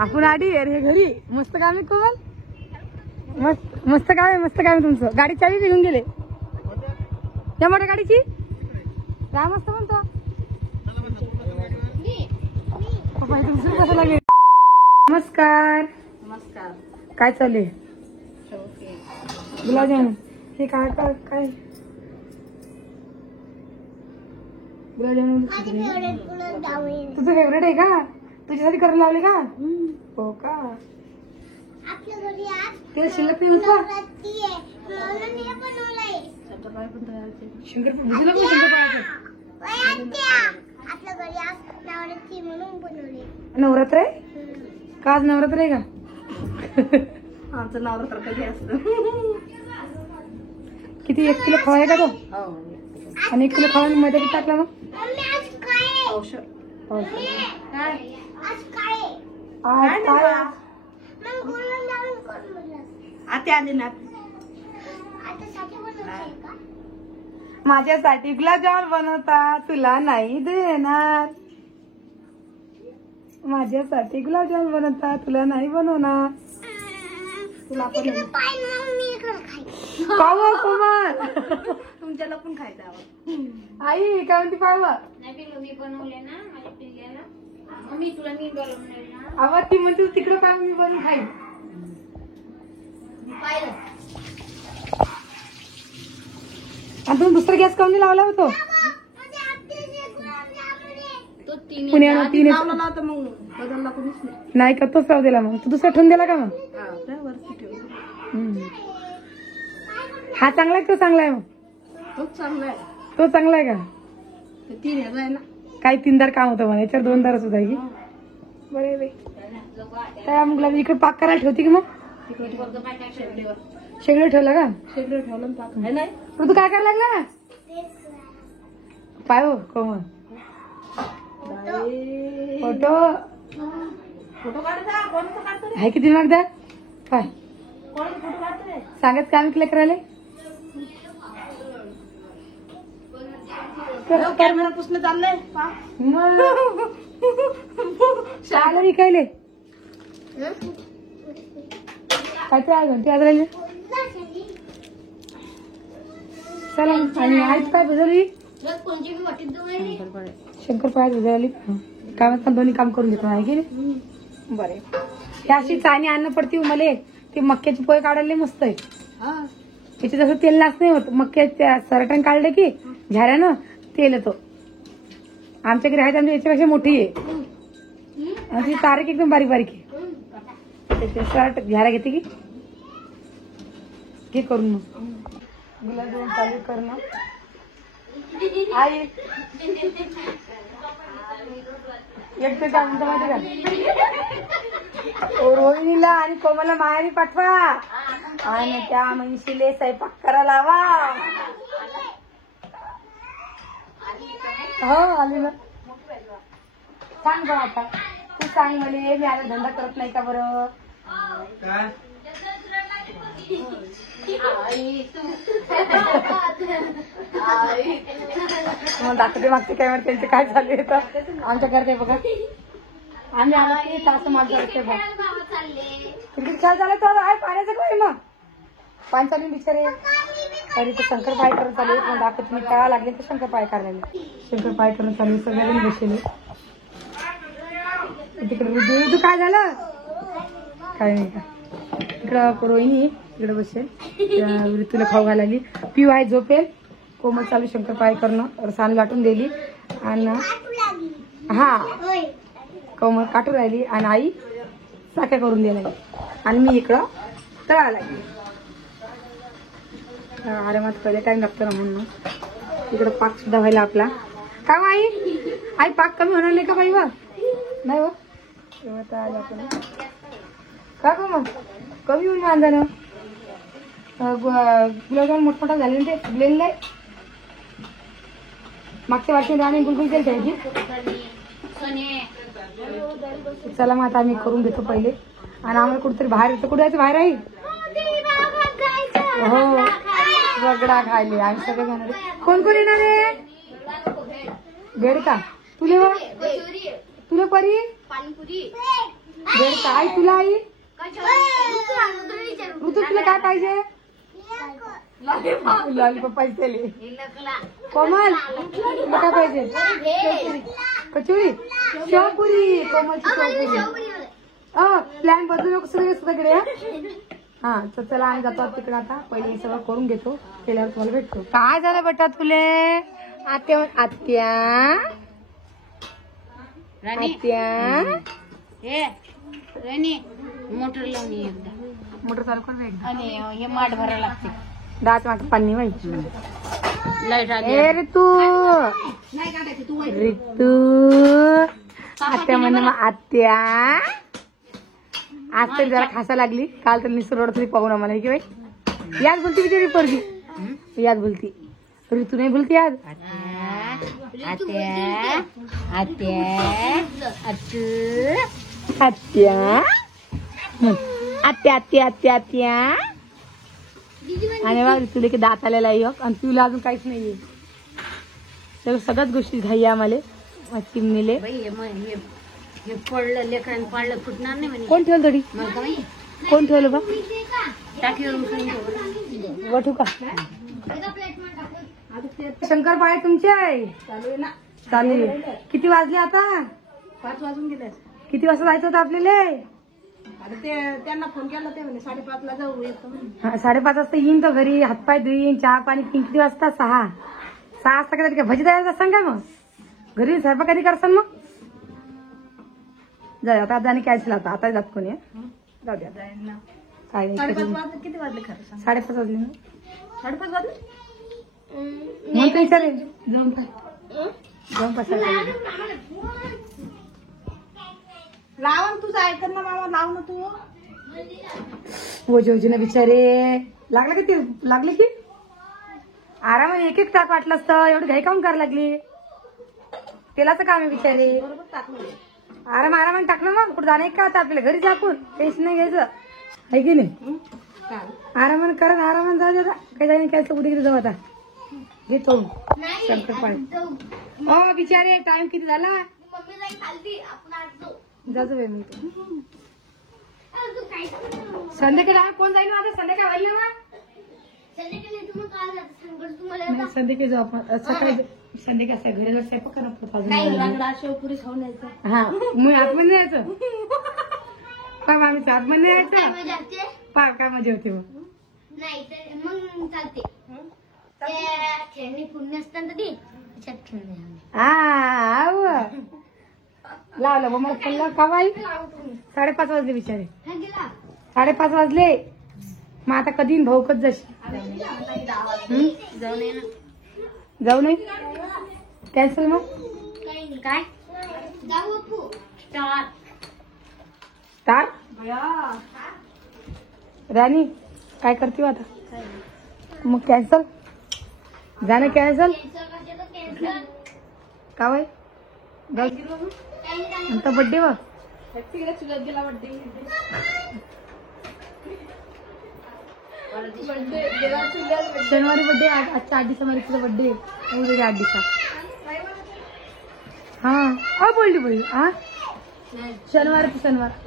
आपण आधी अरे घरी मस्त काम आहे कोमल. मस्त मस्त काम आहे, मस्त काम आहे तुमचं. गाडी चावी घेऊन गेले त्या मोठ्या गाडीची. काय मस्त म्हणतो कसं लागेल. नमस्कार. नमस्कार. काय चालू आहे. गुलाबजामुन हे काय काय काय गुलाबजामुन तुझं फेवरेट आहे का. तुझ्यासाठी करायला लावले का. हो का. ते शिल्लक नाही होत. शंकरपाळी भिजलं पण शंकरपाळ्याचं. नवरात्र आहे का. आज नवरात्र आहे का. आमचं नवरात्र कधी असतं. किती 1 किलो खवा आहे का तो. आणि 1 किलो खवा मैदा किती टाकला मग. आज काय आते आले ना. माझ्यासाठी गुलाबजामुन बनवता तुला नाही देणार. माझ्यासाठी गुलाबजामुन बनवता तुला नाही बनवणार. तुला पण पाव कोमल तुमच्याला पण खायचं आवड. आई काय म्हणते पाव. मी बनवले ना माझ्या पिल्ल्याला. मम्मी तुला मी बनवले ना. आवाज ती म्हणते तिकडे पाव मी बनवून खाईन. आणि तुम्ही दुसरा गॅस काऊन नाही लावला होतो. तो तिने पुण्याला 3 लावला तर मग बदलला कोणीच नाही. नाही का तोच लावू दिला. मग तू दुसरा ठेवून दिला का मग. वरती ठेवलं. हा चांगला आहे तो चांगला आहे मग. खूप चांगलं आहे. तो चांगला आहे का. ते 3 आहे ना. काही 3 दार काम होतं मला. याच्यावर 2 दारच होता की. बरे बाई काय मग गुलाब इकडे पाक करायला ठेवते की मग. शेगडीवर ठेवला का. शेगडीवर ठेवलं पाक आहे नाही. तू काय करायला लागला. पाय हो कोमल फोटो फोटो काढता. कोणतं काढतो आहे किती मागदा पाय कोण फोटो काढतोय. सांगत काम केलं करायला. कॅमेरा पुसणं चाललंय. शाळेला विकायले काय ते घंटे आज राहिले. चला आणि आईच काय भिजवली. कोणची बी वाटीत दोघांनी शंकरपाळ्यात भिजवली. काय म्हणतात दोन्ही काम करून घेतो आहे की नाही. बरे हे अशी चाणी आणणं पडते मला. ते मक्याचे पोहे काढायला मस्त आहे. त्याचे जसं तेल नाच नाही होत. मक्याच्या सरटण काढलं की झाऱ्यानं तेल येतो. आमच्याकडे आहे आमच्या याच्यापेक्षा मोठी आहे. आणि ती तारीख एकदम बारीक बारीक आहे. त्याचे शर्ट झारा घेते की घे करून मग गुलाबजामुन चालू करणं. आई एक तर काय म्हणतो माहिती का. रोहिणीला आणि कोमलला माहेरी पाठवा आणि त्या मनीषीले स्वयंपाक करायला लावा. हो आली ना. सांग बघ आता तू सांग मला. मी आता धंदा करत नाही का बरं. मग दाखवते मागते कॅमेरा त्यांचे काय चालू येतं. आमच्या घरात बघा आम्ही आलो की तास माझं बघ किती खेळ झाला. तर आहे पाण्याचं काय मग पाणी चालू बिचारे. तरी ते शंकरपाळी करून चालू आहे. पण दाखवते मी कळा लागले तर शंकरपाळी करायला. शंकरपाळी करून चालू सगळ्यांनी बसले. तिकडे काय झालं काय नाही का. इकडं रोहिणी इकडे बसेल. तुला खाऊ घालायली. पिऊ आहे झोपेल. कोमल चालू शंकरपाळी करणं. रसाण लाटून दिली आणि हा कोमल काटून राहिली आणि आई साख्या करून द्यायला आणि मी इकडं तळायला लागली. आरामात पहिले टाइम लागतो ना म्हणून. इकडं पाक सुद्धा व्हायला आपला. काय आई आई पाक कमी होणार नाही का बाई. वा नाही व का कोमल कमी होऊन वांधानं. गुलाबजामुन मोठमोठा झाले ना ते फुगलेले. मागच्या वर्षी आम्ही गुलगुल केली त्याची. चला मग आता आम्ही करून घेतो पहिले. आणि आम्हाला कुठेतरी बाहेर येतो. कुठे जायचं बाहेर आहे. हो रगडा खायले आम्ही सगळे जाणार. कोण कोण येणार आहे. बेड का तुले तुला परी वेळ काय तुला आई ऋतू तुला काय पाहिजे लॉलीपॉप पाहिजे कोमल तुला काय पाहिजे कचोरी शेवपुरी कोमलची शेवपुरी प्लॅन बदलू नको सगळे सगळे हा तर चला आम्ही जातो तिकडे आता पहिले हे सगळं करून घेतो केल्यावर तुम्हाला भेटतो काय झालं बेटा तुले आत्या आत्या आत्या मोटर लावून एकदा मोटर चालू कर एकदा आणि हे माठ भरायला लागते दात मागे पाणी व्हायची लाईट आली ए ऋतू नाही काढायची तू ऋतू आत्या म्हणे मग आत्या आज तरी जरा खासा लागली काल तर निसर रडत होती पाहून आम्हाला की बाई याद बोलती बिचारी पोरगी याद बोलती ऋतू नाही बोलती याद आत्या आत्या आत्या आत्या आत्या आणि बघ तुला की दात आलेला आहे आणि तुला अजून काहीच नाहीये तर सगळ्याच गोष्टी घाई आम्हाला चिमणीले हे पडलं लेकरांनी पाडलं फुटणार नाही म्हणे कोण ठेवलं तरी मला का माहिती कोण ठेवलं बा टाकीवरून खाऊन ठेवलं. वठू का शंकरपाळे तुमचे आहे चालू आहे ना चालू आहे. किती वाजले आता 5 वाजून गेले किती वाजता जायचं होतं आपल्याला आता ते त्यांना फोन केला ते म्हणे 5:30 ला जाऊ येतो म्हणे. 5:30 वाजता येईन तो घरी हातपाय धुईन चहा पाणी पिईन किती वाजता 6 वाजता काय भजी तयार असतान काय मग घरी स्वयंपाक कधी करसान मग जाऊ आता जाणे कॅन्सल आता जात कोणी जाऊ द्या जाईन ना. काय नाही 5:30 वाजले किती वाजले खरं सांग 5:30 वाजले ना 5:30 वाजले म्हणतो विचारे जाऊन पाय लावा तुझं ऐकत ना मामा लाव ना तू ओजी ना बिचारे लागले की आरामाने एक एक टाक वाटलं असतं एवढी घाई काऊन करायला लागली तेलाचं काम आहे बिचारे बरोबर टाकलं आरामाने टाकलं मग कुठं जाणे का आता आपल्याला घरी जाकून टेन्शन नाही घ्यायचं आहे की नाही आरामाने करा आरामाने जाऊ द्या काही जाणे काय उद्या जाऊ आता घेतो शंकरपाळे हो बिचारे टाइम किती झाला जातो बाई मग संध्याकाळी कोण जाईल आता संध्याकाळी व्हायला ना नाही, संध्याकाळी जाऊ आपण सकाळी संध्याकाळी असं घरी जर स्वयंपाक करा रांगडा शेवपुरी खाऊन यायचं हा मग आतमध्ये यायचं पा आम्ही आतमध्ये यायचं पा काय मजा होते मग नाही तर मग चालते खेळणी पुण्य असताना ती त्याच्यात खेळणे हा लावलं मग मला खाल्ला का बाई 5:30 वाजले बिचारे 5:30 वाजले मग आता कधी भाऊ कच जशी जाऊ नये ना जाऊ नये कॅन्सल मग काय स्टार स्टार राणी काय करते आता मग कॅन्सल जाणं कॅन्सल का बाई आता बड्डे वा चुलत गेला बड्डे शनिवारी बड्डे आजच्या 8 डिसेंबर तिचा बड्डे उद्या 8 दिवसात हा बोलली हा शनिवार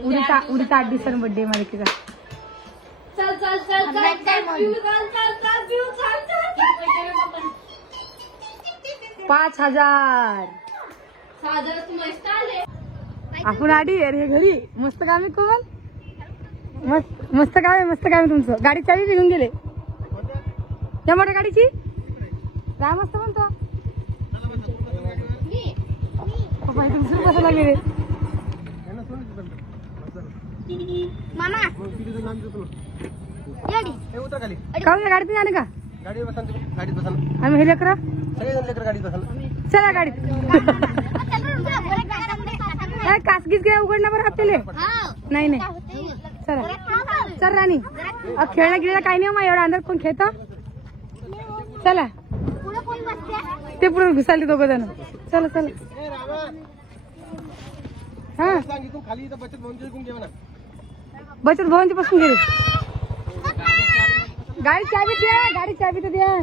उद्या 8 डिसेंबर बड्डे मालिकेचा 5,000 आपण आडी अरे घरी मस्त काम आहे कोमल मस्त काम आहे तुमचं गाडी चावी घेऊन गेले त्या मोठ्या गाडीची राम मस्त म्हणतो पप्पा तुमचं कसं लागले मामा का गाडीत जाणे का आम्ही हे लेकरं चला गाडीत कासगीच घ्या उघडणं बरं आपल्याला नाही चला चल राणी खेळणं गिळणं काही नाही मग एवढा अंदर कोण खेळतो चला ते पुढे घुसाले 2 जण चला हा बचत भवनची पासून गेली गाडी चाबी तर द्या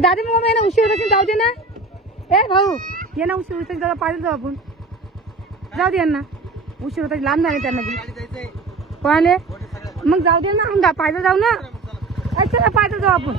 दादी मग ना उशीर बसून जाऊ दे ना ए भाऊ ये ना उशीर जरा पाहिजे जाऊ आपण जाऊ दे यांना उशीर होता लांब झाले त्यांना बी कोणाले मग जाऊ दे ना पायदळ जाऊ ना अच्छा पायदळ जाऊ आपण